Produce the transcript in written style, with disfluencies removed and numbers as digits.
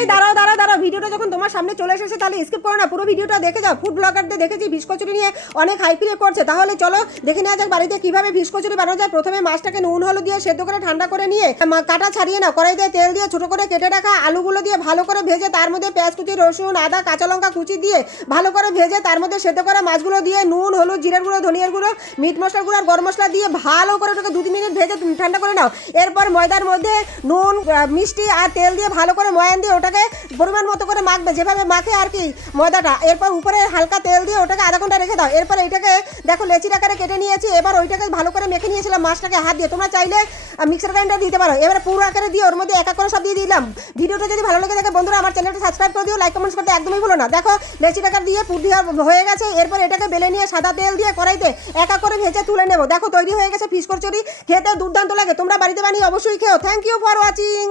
এই দাঁড়াও দাঁড়াও দাঁড়াও, ভিডিওটা যখন তোমার সামনে চলে এসেছে তাহলে স্কিপ করো না, পুরো ভিডিওটা দেখে যাও। ফুড ব্লগারদের দেখেছি ফিশ কচুরি নিয়ে অনেক হাইপিয়ে করছে, তাহলে চলো দেখে নেওয়া যাক বাড়িতে কিভাবে ফিশ কচুরি বানানো যায়। প্রথমে মাছটাকে নুন হলুদ দিয়ে সেদ্ধ করে ঠান্ডা করে নিয়ে কাটা ছাড়িয়ে নাও, কড়াইতে তেল দিয়ে ছোট করে কেটে রাখা আলুগুলো দিয়ে ভালো করে ভেজে তার মধ্যে পেঁয়াজ কুচি রসুন আদা কাঁচা লঙ্কা কুচি দিয়ে ভালো করে ভেজে তার মধ্যে সেদ্ধ করা মাছগুলো দিয়ে নুন হলুদ জিরার গুঁড়ো ধনিয়ার গুঁড়ো মিট মশলার গুঁড়ো আর গরম মশলা দিয়ে ভালো করে ওটাকে 2-3 মিনিট ভেজে ঠান্ডা করে নাও। এরপর ময়দার মধ্যে নুন মিষ্টি আর তেল দিয়ে ভালো করে ময়ান দিয়ে ওটাকে পরিমাণ মতো করে মাখবে, যেভাবে মাখে আর কি ময়দাটা। এরপর উপরে হালকা তেল দিয়ে ওটাকে আধা ঘন্টা রেখে দাও। এরপর এইটাকে দেখো লেচির আকারে কেটে নিয়েছি। এবার ওইটাকে ভালো করে মেখে নিয়েছিলাম মাছটাকে হাত দিয়ে, তোমরা চাইলে মিক্সার গ্রাইন্ডার দিতে পারো। এবারে পুরো আকারে দিয়ে ওর মধ্যে এক এক করে সব দিয়ে দিলাম। ভিডিওটা যদি ভালো লেগে থাকে বন্ধুরা আমার চ্যানেলটা সাবস্ক্রাইব করে দিও, লাইক কমেন্টস করতে একদমই ভুলো না। দেখো লেচির আকার দিয়ে পুর দেওয়া হয়ে গেছে। এরপর এটাকে বেলে নিয়ে সাদা তেল দিয়ে কড়াইতে এক এক করে ভেজে তুলে নেবো। দেখো তৈরি হয়ে গেছে ফিশ কচুরি, খেতে দুর্দান্ত লাগে। তোমরা বাড়িতে বানিয়ে অবশ্যই খেও। Thank you for watching.